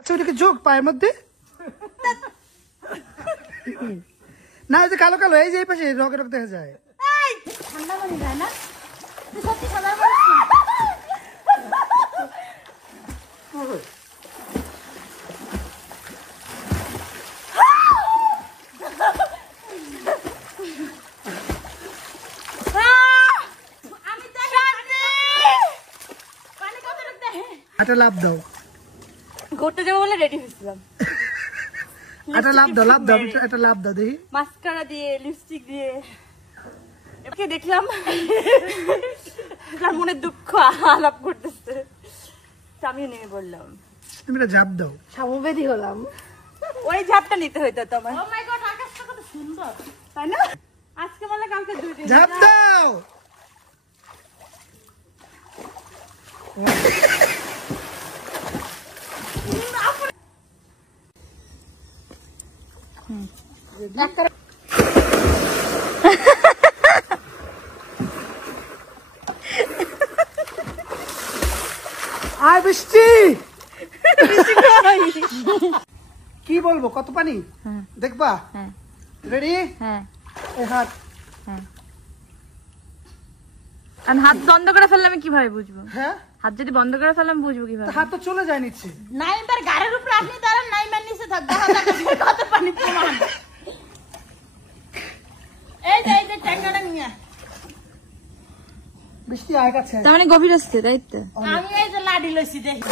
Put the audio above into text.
আচ্ছা ওটাকে যোগ পায়ের মধ্যে না, ওই যে কালো কালো এই যে এই পাশে রগে রগ দেখা যায়। ঠান্ডা পানি যায় না, সত্যি ঠান্ডা একটা লাভ দাও, ঘুরতে যাবো বলে রেডি হয়েছিলাম। একটা লাভ দাও, লাভ দাও, একটা লাভ দাও দেখি। মাস্কারা দিয়ে লিপস্টিক দিয়ে একে দেখলাম তার মনে দুঃখ আলাপ করতেছে, আমিও নেমে বললাম তুমি একটা ঝাপ দাও। সমবেদী হলাম, ওই ঝাপটা নিতে হইতো তোমার। ও মাই গড, আকাশটা কত সুন্দর তাই না? আজকে বলে কালকে দুই দিন ঝাপ দাও। আয় বৃষ্টি, কি বলবো, কত পানি দেখবা? রেডি? হ্যাঁ, এই হাত, কারণ হাত বন্ধ করে ফেললে আমি কিভাবে বুঝবো? হ্যাঁ হাত যদি বন্ধ করে ফেললে আমি বুঝবো কিভাবে? হাত তো চলে যায় নিচ্ছে। নাইমার গাড়ির উপরে আপনি দাঁড়ান, নাইমার নিচে থাকবে, কত পানি প্রমাণ। এই যে ট্যাঙ্গাটা নিয়ে বৃষ্টি আয় কাছে। তার মানে গভীর আসছে, তাই তো? আমি এই যে লাডি লইছি দেখি।